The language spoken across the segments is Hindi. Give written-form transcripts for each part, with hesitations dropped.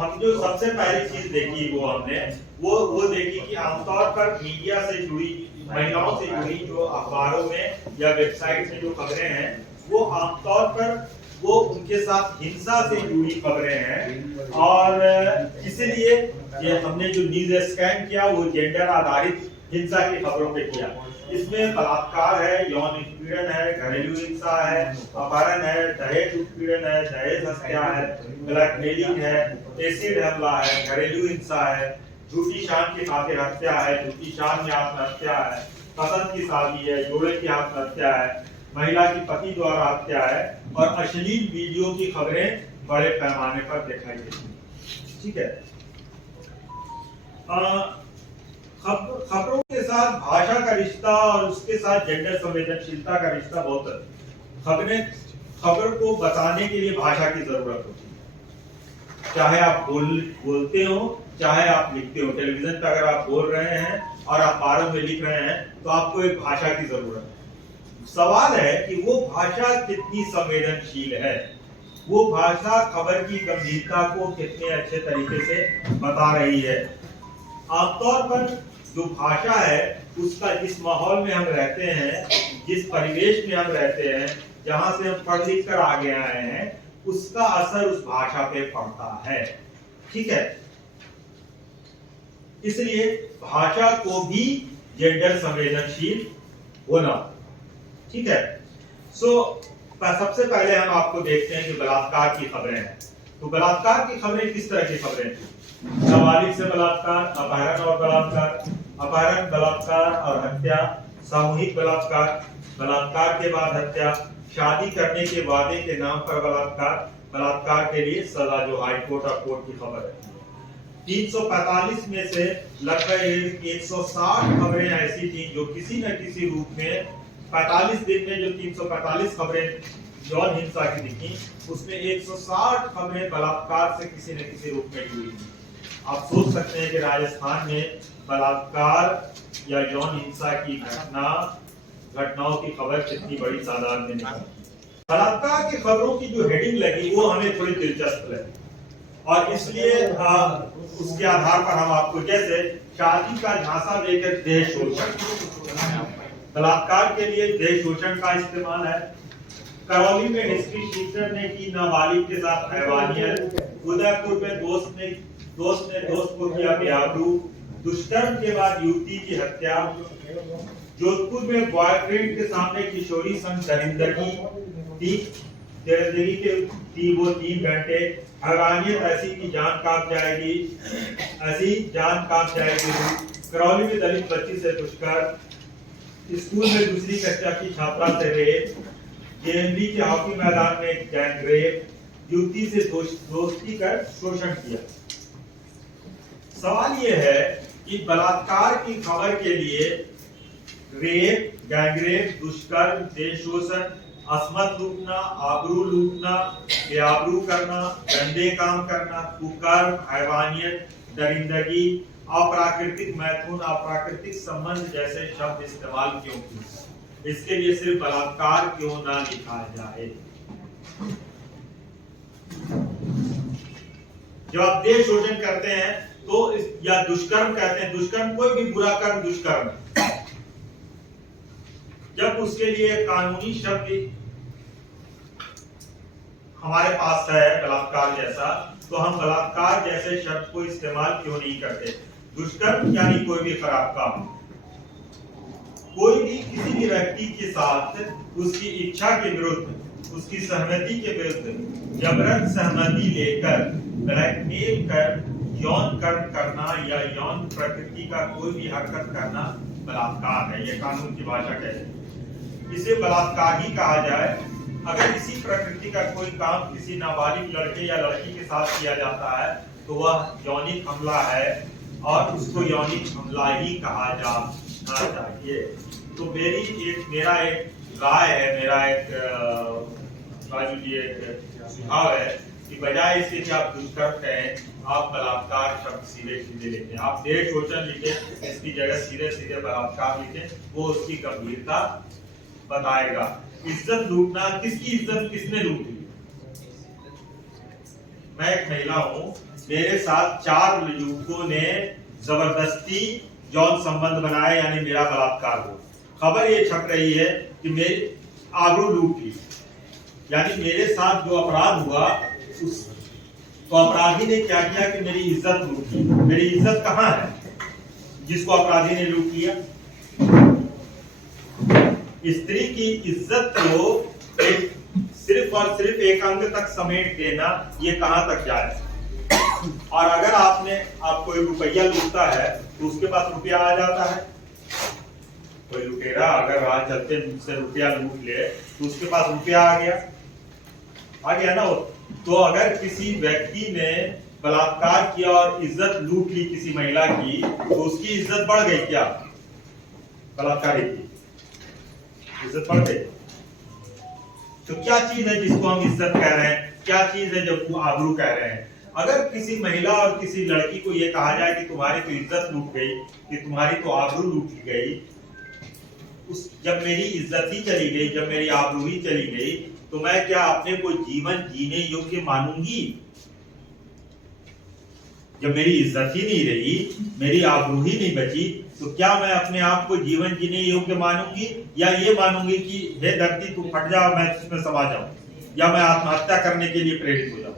हम जो सबसे पहली चीज देखी वो देखी कि आमतौर पर मीडिया से जुड़ी, महिलाओं से जुड़ी जो अखबारों में या वेबसाइट में जो खबरें हैं, वो आमतौर पर वो उनके साथ हिंसा से जुड़ी खबरें हैं। और इसलिए ये हमने जो न्यूज स्कैन किया वो जेंडर आधारित हिंसा की खबरों पे किया। इसमें बलात्कार है, यौन उत्पीड़न है, घरेलू हिंसा है, अपहरण है, दहेज उत्पीड़न है, दहेज हत्या है, ब्लैकमेलिंग है, एसिड हमला है, घरेलू हिंसा है, झूठी शान की खातिर हत्या है, झूठी शान में आत्महत्या है, पसंद की शादी है, जोड़े की आत्महत्या है, महिला की पति द्वारा हत्या है, और अश्लील वीडियो की खबरें बड़े पैमाने पर दिखाई देती। ठीक है, खबरों के साथ भाषा का रिश्ता और उसके साथ जेंडर संवेदनशीलता का रिश्ता बहुत है। खबर को बताने के लिए भाषा की जरूरत होती है, चाहे आप बोलते हो, चाहे आप लिखते हो। टेलीविजन पर अगर आप बोल रहे हैं और आप अखबारों में लिख रहे हैं तो आपको एक भाषा की जरूरत है। सवाल है कि वो भाषा कितनी संवेदनशील है, वो भाषा खबर की गंभीरता को कितने अच्छे तरीके से बता रही है। आमतौर पर जो भाषा है उसका, जिस माहौल में हम रहते हैं, जिस परिवेश में हम रहते हैं, जहां से हम पढ़ लिख कर आगे आए हैं, उसका असर उस भाषा पे पड़ता है। ठीक है, इसलिए भाषा को भी जेंडर संवेदनशील होना। ठीक है, सबसे पहले हम आपको देखते हैं कि बलात्कार की खबरें हैं। तो बलात्कार की खबरें किस तरह की खबरें थी? नाबालिग से बलात्कार, अपहरण और बलात्कार, अपहरण, बलात्कार और हत्या, सामूहिक बलात्कार, बलात्कार के बाद हत्या, शादी करने के वादे के नाम पर बलात्कार, बलात्कार के लिए सजा, जो हाई कोर्ट और कोर्ट की खबर है। 345 में से लगभग 160 खबरें ऐसी थी जो किसी न किसी रूप में 45 दिन में जो 345 खबरें यौन हिंसा की दिखी, उसमें 160 खबरें बलात्कार से किसी न किसी रूप में जुड़ी थी। आप सोच सकते हैं कि राजस्थान में बलात्कार या यौन हिंसा की घटनाओं की खबर कितनी बड़ी तादाद में निकली। बलात्कार की खबरों की जो हेडिंग लगी वो हमें थोड़ी दिलचस्प लगी, और इसलिए उसके आधार पर हम आपको, जैसे शादी का झांसा देकर देह शोषण, बलात्कार के लिए देह शोषण का इस्तेमाल है। करौली में हिस्ट्री टीचर ने की नाबालिग के साथ हैवानियत, उदयपुर में दोस्त ने दोस्त को किया बेआबरू, दुष्कर्म के बाद युवती की हत्या, जोधपुर में बॉयफ्रेंड के सामने किशोरी संग दरिंदगी की वो 3 घंटे, हैवानियत ऐसी की जान कांप जाएगी, करौली में दलित बच्ची से दुष्कर्म, स्कूल में दूसरी कक्षा की छात्रा से रेप, जेएनबी के हॉकी मैदान में गैंग रेप, युवती से दोस्ती कर शोषण किया। सवाल यह है कि बलात्कार की खबर के लिए रेप, गैंगरेप, दुष्कर्म, देह शोषण, असमत लूटना, आबरू लूटना, बेआबरू करना, गंदे काम करना, कुकर्म, हैवानियत, दरिंदगी, अप्राकृतिक मैथुन, अप्राकृतिक संबंध जैसे शब्द इस्तेमाल क्यों किए? इसके लिए सिर्फ बलात्कार क्यों ना लिखा जाए? जब आप देह शोषण करते हैं तो या दुष्कर्म कहते हैं, दुष्कर्म कोई भी बुरा कर्म दुष्कर्म, जब उसके लिए कानूनी शब्द हमारे पास है बलात्कार जैसा, तो हम बलात्कार जैसे शब्द को इस्तेमाल क्यों नहीं करते? दुष्कर्म यानी कोई भी खराब काम, कोई भी किसी भी व्यक्ति के साथ उसकी इच्छा के विरुद्ध, उसकी सहमति के विरुद्ध जबरन सहमति लेकर ब्लैकमेल कर यौन कर्म करना या यौन प्रकृति का कोई भी हरकत करना बलात्कार है। यह कानून की भाषा कहती है, इसे बलात्कार ही कहा जाए अगर इसी प्रकृति का कोई काम किसी नाबालिग लड़के या लड़की के साथ किया जाता है तो वह यौनिक हमला है और उसको यौनिक हमला ही कहा जाना चाहिए। तो मेरा एक राय है, मेरा एक सुझाव है कि बजाय इसके कि आप दुष्कर्म कहें, आप बलात्कार शब्द सीधे लिखें। आप देह शोषण लिखें, इसकी जगह सीधे बलात्कार लिखें, वो उसकी गंभीरता बताएगा। इज्जत लूटना, किसकी इज्जत किसने लूटी? मैं एक महिला हूँ, मेरे साथ 4 युवकों ने जबरदस्ती यौन संबंध बनाए, यानी मेरा बलात्कार हो। खबर ये छप रही है कि मेरी आबरू लूट ली, यानी मेरे साथ जो अपराध हुआ उस तो अपराधी ने क्या किया कि मेरी इज्जत लूट ली। मेरी इज्जत कहाँ है जिसको अपराधी ने लूट लिया? स्त्री की इज्जत को सिर्फ और सिर्फ एक अंग तक समेट देना, ये कहां तक जाए? और अगर आपको एक रुपया लूटता है तो उसके पास रुपया आ जाता है। कोई लुटेरा अगर राह चलते मुझसे रुपया लूट ले तो उसके पास रुपया आ गया ना। तो अगर किसी व्यक्ति ने बलात्कार किया और इज्जत लूट ली किसी महिला की, तो उसकी इज्जत बढ़ गई क्या? बलात्कारी की इज्जत बढ़ गई। तो क्या चीज है जिसको हम इज्जत कह रहे हैं? क्या चीज है जब आबरू कह रहे हैं? अगर किसी महिला और किसी लड़की को यह कहा जाए कि तुम्हारी तो इज्जत लूट गई, कि तुम्हारी तो आबरू लूट गई, जब मेरी इज्जत ही चली गई, जब मेरी आबरू ही चली गई, तो मैं क्या अपने को जीवन जीने योग्य मानूंगी? जब मेरी इज्जत ही नहीं रही, मेरी आबरू ही नहीं बची, तो क्या मैं अपने आप को जीवन जीने योग्य मानूंगी, या ये मानूंगी कि हे धरती तू फट जा, मैं इसमें समा जाऊं, या मैं आत्महत्या करने के लिए प्रेरित हो जाऊं?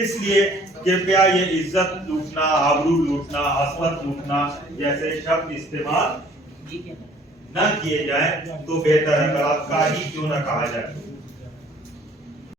इसलिए कृपया ये इज्जत लूटना, आबरू लूटना, असमत लूटना जैसे शब्द इस्तेमाल न किए जाए तो बेहतर है। बलात्कार ही क्यों न कहा जाए।